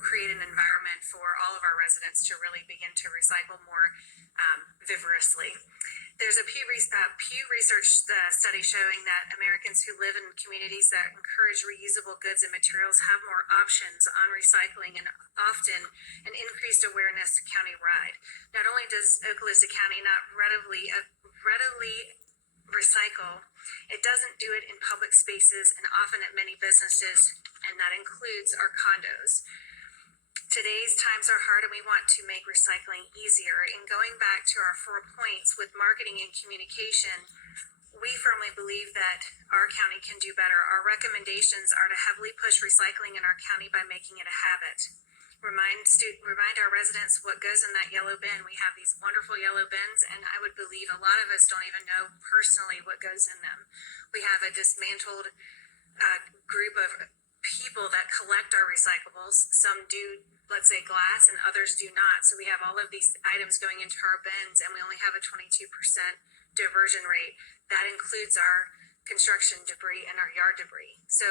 create an environment for all of our residents to really begin to recycle more vigorously. There's a Pew Research study showing that Americans who live in communities that encourage reusable goods and materials have more options on recycling and often an increased awareness countywide. Not only does Okaloosa County not readily recycle, it doesn't do it in public spaces and often at many businesses, and that includes our condos. Today's times are hard and we want to make recycling easier. And going back to our 4 points with marketing and communication, we firmly believe that our county can do better. Our recommendations are to heavily push recycling in our county by making it a habit. Remind our residents what goes in that yellow bin. We have these wonderful yellow bins, and I would believe a lot of us don't even know personally what goes in them. We have a dismantled group of people that collect our recyclables. Some do, let's say, glass, and others do not. So we have all of these items going into our bins, and we only have a 22% diversion rate. That includes our construction debris and our yard debris. So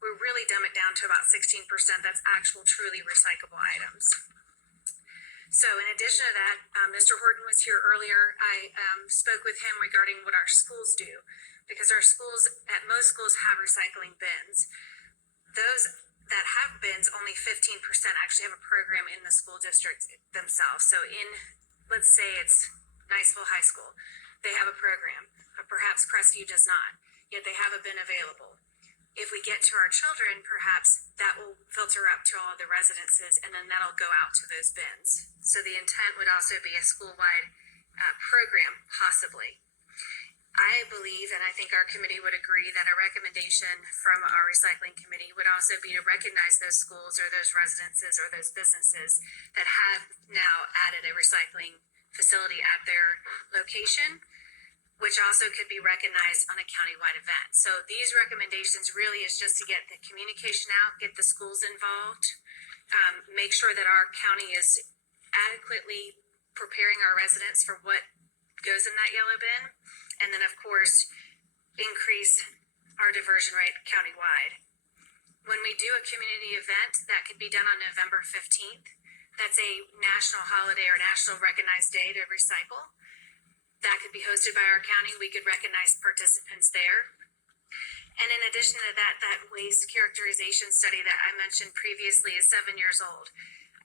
we really dumb it down to about 16%. That's actual truly recyclable items. So in addition to that, Mr. Horton was here earlier. I spoke with him regarding what our schools do, because our schools, at most schools, have recycling bins. Those that have bins, only 15% actually have a program in the school district themselves. So in, let's say it's Niceville High School, they have a program, but perhaps Crestview does not, yet they have a bin available. If we get to our children, perhaps that will filter up to all of the residences, and then that'll go out to those bins. So the intent would also be a school-wide program, possibly. I believe, and I think our committee would agree, that a recommendation from our recycling committee would also be to recognize those schools or those residences or those businesses that have now added a recycling facility at their location, which also could be recognized on a countywide event. So these recommendations really is just to get the communication out, get the schools involved, make sure that our county is adequately preparing our residents for what goes in that yellow bin, and then of course increase our diversion rate countywide. When we do a community event, that could be done on November 15th. That's a national holiday or national recognized day to recycle. That could be hosted by our county. We could recognize participants there. And in addition to that, that waste characterization study that I mentioned previously is 7 years old.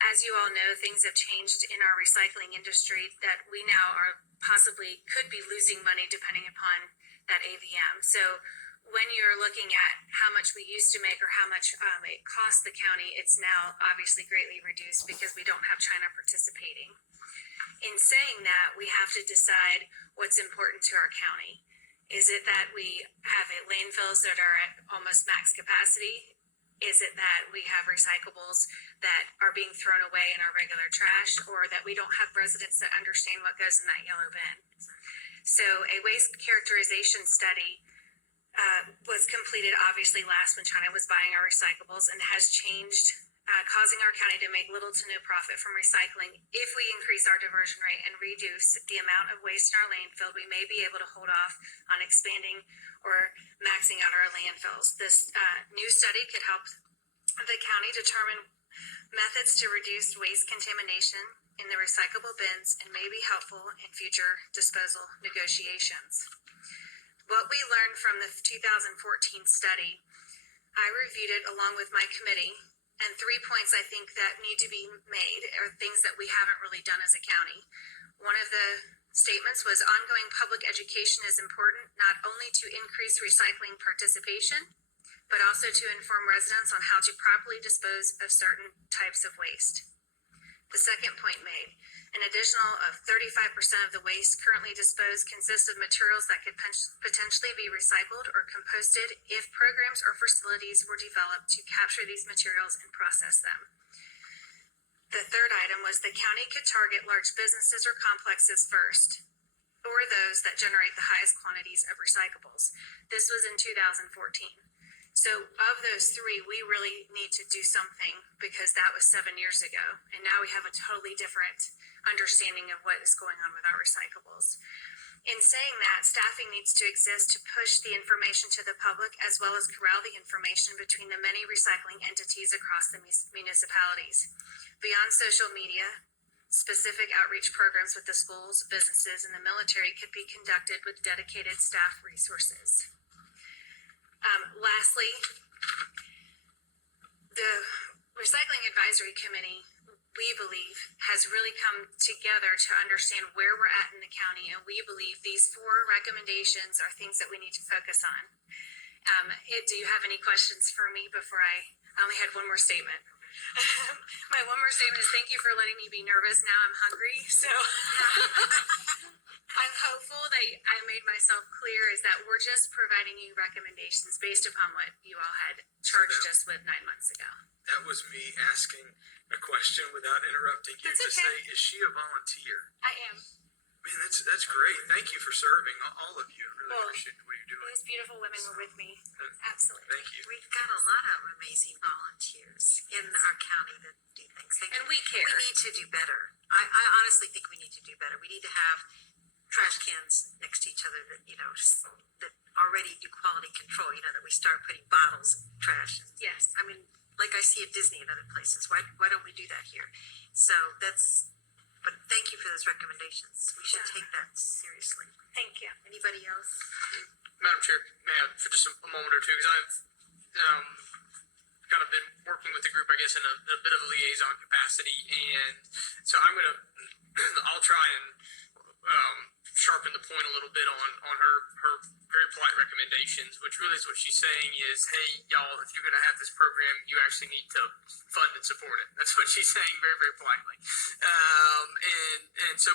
As you all know, things have changed in our recycling industry that we now are possibly could be losing money depending upon that AVM. So when you're looking at how much we used to make or how much it costs the county, it's now obviously greatly reduced because we don't have China participating. In saying that, we have to decide what's important to our county. Is it that we have landfills that are at almost max capacity? Is it that we have recyclables that are being thrown away in our regular trash, or that we don't have residents that understand what goes in that yellow bin? So a waste characterization study was completed obviously last when China was buying our recyclables, and has changed, causing our county to make little to no profit from recycling. If we increase our diversion rate and reduce the amount of waste in our landfill, we may be able to hold off on expanding or maxing out our landfills. This new study could help the county determine methods to reduce waste contamination in the recyclable bins and may be helpful in future disposal negotiations. What we learned from the 2014 study, I reviewed it along with my committee, and 3 points I think that need to be made are things that we haven't really done as a county. One of the statements was ongoing public education is important not only to increase recycling participation, but also to inform residents on how to properly dispose of certain types of waste. The second point made, an additional of 35% of the waste currently disposed consists of materials that could potentially be recycled or composted if programs or facilities were developed to capture these materials and process them. The third item was the county could target large businesses or complexes first, or those that generate the highest quantities of recyclables. This was in 2014. So of those three, we really need to do something because that was 7 years ago. And now we have a totally different understanding of what is going on with our recyclables. In saying that, staffing needs to exist to push the information to the public as well as corral the information between the many recycling entities across the municipalities. Beyond social media, specific outreach programs with the schools, businesses, and the military could be conducted with dedicated staff resources. Lastly, the Recycling Advisory Committee, we believe, has really come together to understand where we're at in the county, and we believe these 4 recommendations are things that we need to focus on. Do you have any questions for me before I only had one more statement. My one more statement is thank you for letting me be nervous. Now I'm hungry, so I'm hopeful that I made myself clear is that we're just providing you recommendations based upon what you all had charged us with 9 months ago. That was me asking a question without interrupting you. That's to okay. say, is she a volunteer? I am. Man, that's great. Thank you for serving, all of you. I really Well, appreciate what you're doing. These beautiful women were with me. Absolutely. Thank you. We've got a lot of amazing volunteers in our county that do things. And we care. We need to do better. I honestly think we need to do better. We need to have trash cans next to each other that, that already do quality control, that we start putting bottles in trash. Yes. I mean, like I see at Disney and other places. Why don't we do that here? But thank you for those recommendations. We should take that seriously. Thank you. Anybody else? Madam Chair, may I, for just a moment or two, because I've kind of been working with the group, I guess, in a bit of a liaison capacity, and so I'll try and sharpen the point a little bit on her very polite recommendations, which really is what she's saying is, hey, y'all, if you're going to have this program, you actually need to fund and support it. That's what she's saying very, very politely.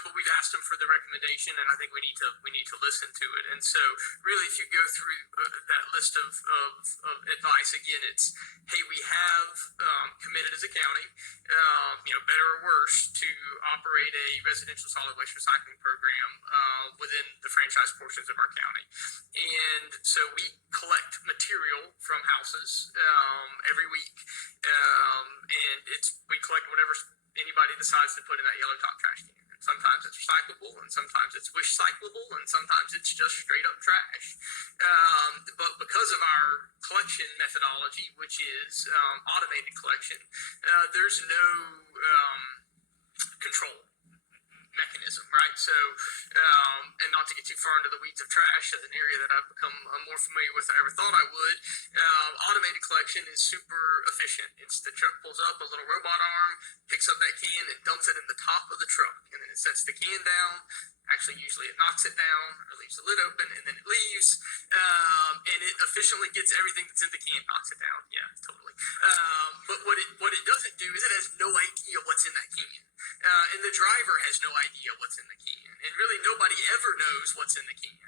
But we've asked them for the recommendation, and I think we need to listen to it. And so really, if you go through that list of advice, again, it's, hey, we have committed as a county, better or worse, to operate a residential solid waste recycling program within the franchise portions of our county. And so we collect material from houses every week, and we collect whatever anybody decides to put in that yellow top trash can. Sometimes it's recyclable, and sometimes it's wish cyclable, and sometimes it's just straight up trash. But because of our collection methodology, which is automated collection, there's no control mechanism, right? So, and not to get too far into the weeds of trash, as an area that I've become more familiar with than I ever thought I would, automated collection is super efficient. It's the truck pulls up, a little robot arm, picks up that can and dumps it in the top of the truck, and then it sets the can down. Actually, usually it knocks it down or leaves the lid open, and then it leaves, and it efficiently gets everything that's in the can, knocks it down. Yeah, totally. But what it doesn't do is it has no idea what's in that can. And the driver has no idea what's in the can. And really nobody ever knows what's in the can.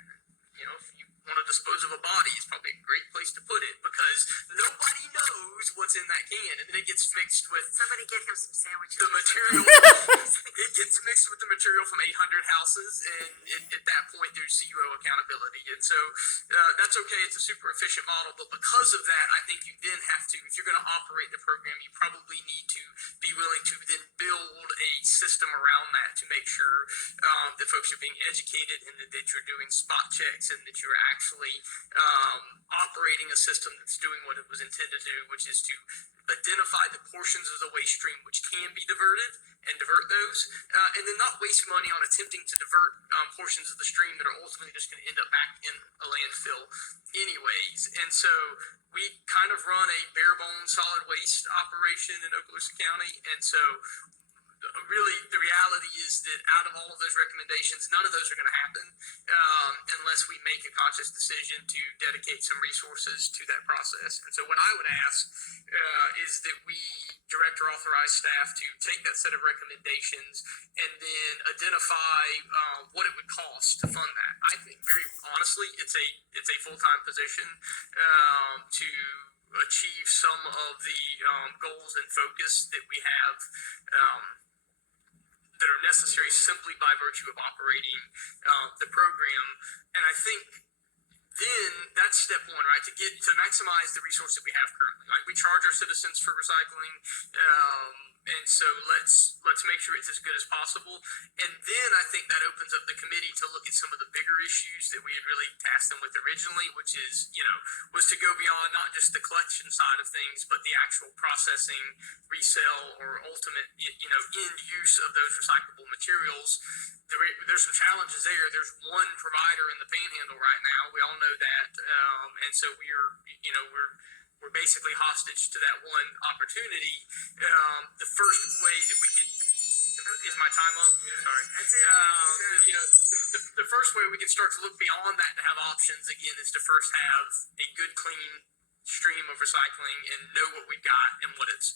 If you want to dispose of a body, it's probably a great place to put it because nobody knows what's in that can. And then it gets mixed with Somebody get him some sandwiches. the material. It gets mixed with the material from 800 houses, and at that point there's zero accountability. And so that's okay. It's a super efficient model, but because of that, I think you then have to, if you're going to operate the program, you probably need to be willing to then build a system around that to make sure that folks are being educated and that you're doing spot checks and that you're actually operating a system that's doing what it was intended to do, which is to identify the portions of the waste stream which can be diverted and divert those, and then not waste money on attempting to divert portions of the stream that are ultimately just going to end up back in a landfill anyways. And so we kind of run a bare bones solid waste operation in Okaloosa County, and so really the reality is that out of all of those recommendations, none of those are going to happen unless we make a conscious decision to dedicate some resources to that process. And so what I would ask is that we direct or authorize staff to take that set of recommendations and then identify what it would cost to fund that. I think very honestly, it's a full-time position to achieve some of the goals and focus that we have that are necessary simply by virtue of operating the program. And I think then that's step one, right? To maximize the resource that we have currently. Like we charge our citizens for recycling, and and so let's make sure it's as good as possible. And then I think that opens up the committee to look at some of the bigger issues that we had really tasked them with originally, which is, was to go beyond not just the collection side of things, but the actual processing, resale, or ultimate, end use of those recyclable materials. There's some challenges there. There's one provider in the Panhandle right now. We all know that, and so we're basically hostage to that one opportunity. The first way that we could is my time up? Sorry. That's it. The first way we can start to look beyond that to have options again is to first have a good, clean stream of recycling and know what we got and what it's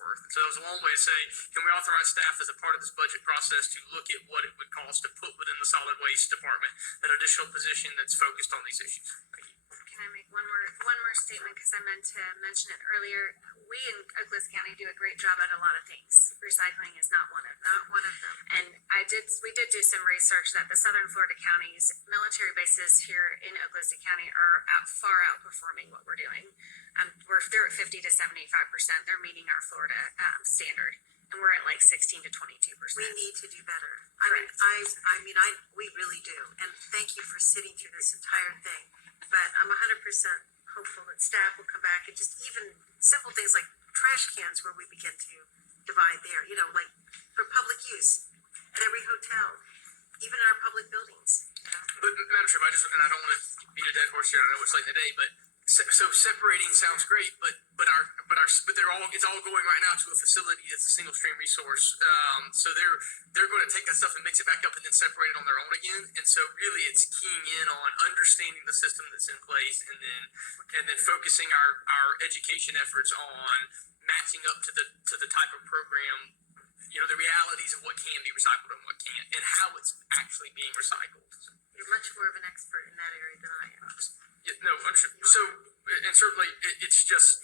worth. So that was one way to say, can we authorize staff as a part of this budget process to look at what it would cost to put within the solid waste department an additional position that's focused on these issues? Thank you. Can I make one more statement, because I meant to mention it earlier? We in Oglesby County do a great job at a lot of things. Recycling is not one of them. Not one of them. And we did do some research that the southern Florida counties, military bases here in Oglesby County are far outperforming what we're doing. They're at 50 to 75%. They're meeting our Florida standard, and we're at like 16 to 22%. We need to do better. Correct. We really do. And thank you for sitting through this entire thing. But I'm 100% hopeful that staff will come back and just even simple things like trash cans where we begin to divide there, like for public use at every hotel, even in our public buildings. But Madam Chair, I don't want to beat a dead horse here. I know it's late in the day, but so separating sounds great, but it's all going right now to a facility that's a single stream resource. So they're going to take that stuff and mix it back up and then separate it on their own again. And so really, it's keying in on understanding the system that's in place and then focusing our education efforts on matching up to the type of program. The realities of what can be recycled and what can't, and how it's actually being recycled. You're much more of an expert in that area than I am. Yeah, no, I'm sure. So, and certainly, it's just,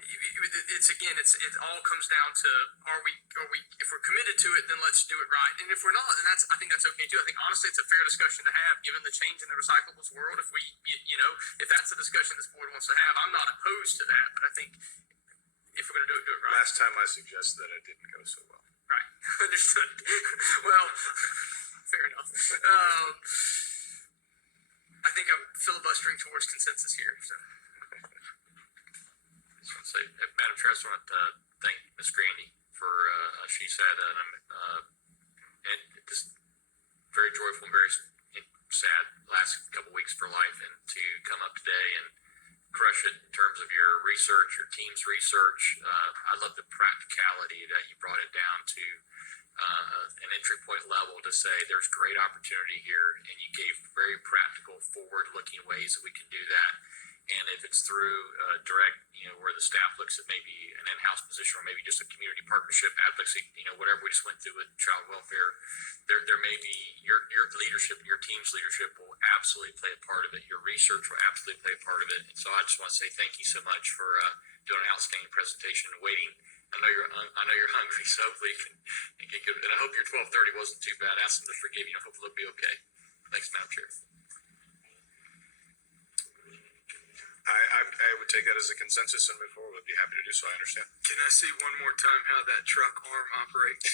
it all comes down to, if we're committed to it, then let's do it right. And if we're not, then I think that's okay too. I think honestly, it's a fair discussion to have, given the change in the recyclables world. If that's a discussion this board wants to have, I'm not opposed to that, but I think if we're going to do it right. Last time I suggested that it didn't go so well. Right. Understood. Well, fair enough. I think I'm filibustering towards consensus here. So. So, Madam Chair, I just want to thank Ms. Grandy for she's had and just very joyful and very sad last couple weeks for life, and to come up today and crush it in terms of your research, your team's research. I love the practicality that you brought it down to an entry point level to say there's great opportunity here, and you gave very practical, forward-looking ways that we can do that. And if it's through direct, where the staff looks at maybe an in-house position or maybe just a community partnership advocacy, whatever we just went through with child welfare, there may be your leadership, your team's leadership will absolutely play a part of it. Your research will absolutely play a part of it. And so I just want to say thank you so much for doing an outstanding presentation and waiting. I know you're hungry, so hopefully you can get good. And I hope your 12:30 wasn't too bad. Ask them to forgive you. I hope it'll be okay. Thanks, Madam Chair. I would take that as a consensus and move forward. I'd be happy to do so. I understand. Can I see one more time how that truck arm operates?